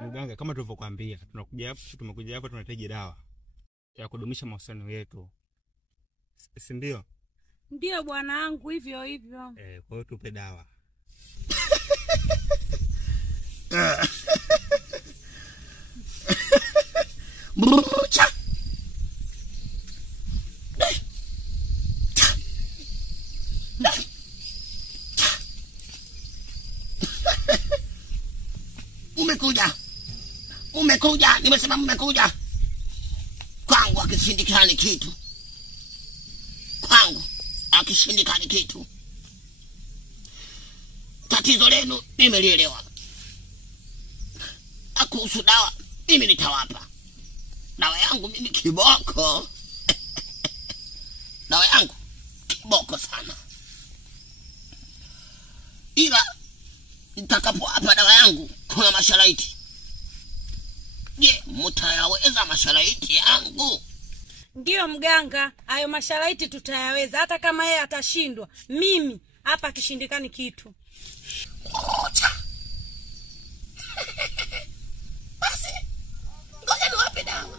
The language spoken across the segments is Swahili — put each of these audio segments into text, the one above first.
Mganga, kama tulivyokuambia, tumekuja hapa tunahitaji dawa ya kudumisha mahusiano yetu. Si ndio? Ndio bwana wangu, hivyo hivyo. Kwa hiyo tupe dawa. Bucha. Umekuja, nimesema mmekuja. Kwangu akishindikani kitu. Tatizo lenu nimelielewa. Kuhusu dawa, mimi nitawapa. Dawa yangu mimi kiboko. Dawa yangu kiboko sana. Ila nitakapowapa dawa yangu kuna masharaiti. Je, mtayaweza masharaiti yangu? Ndio mganga, hayo masharaiti tutayaweza. Hata kama yeye atashindwa, mimi hapa kishindikani kitu. Basi, ngoja niwape dawa.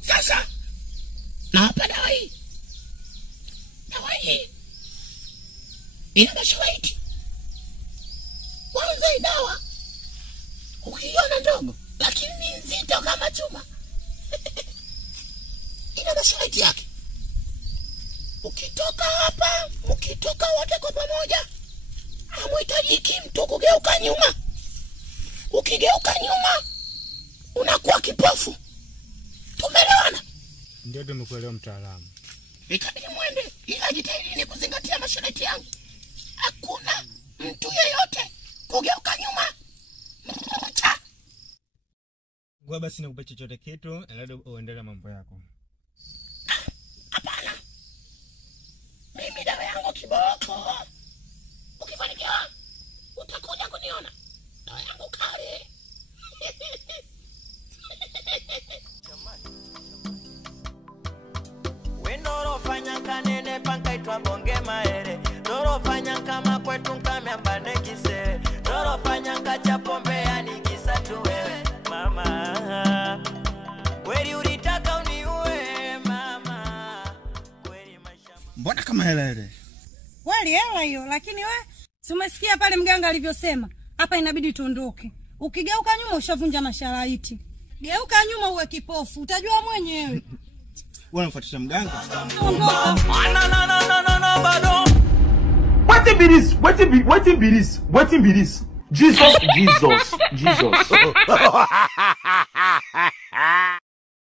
Sasa nawapa dawa hii. Dawa hii ina masharaiti. Kwanza hii dawa ukiona ndogo lakini ni nzito kama chuma. Ina masharaiti yake. Ukitoka hapa, ukitoka wote kwa pamoja, hamuhitajiki mtu kugeuka nyuma. Ukigeuka nyuma unakuwa kipofu. Tumeelewana? Ndio tumekuelewa mtaalamu. Ikabidi mwende, ila jitahidini kuzingatia masharti yangu. Hakuna mtu yeyote kugeuka nyuma. Ngoja basi nikupe chochote kitu, labda uendelee mambo yako. Hapana. Mimi dawa yangu kiboko. Ukifanikiwa utakuja kuniona. Dawa yangu kali. Wendoro fanya kanene pankaitwa bonge maere. Doro fanya kama kwetu nkamemba nekise. Doro fanya kacha pombe yani kisa tu wewe mama. Kweli ulitaka uniue mama. Kweli maisha. Mbona kama hela? Kweli hela hiyo, lakini we si umesikia pale mganga alivyosema? Hapa inabidi tuondoke. Ukigeuka nyuma ushavunja masharaiti. Geuka nyuma uwe kipofu, utajua mwenyewe. Wewe unafuatisha mganga? No, bado. What be this? Jesus.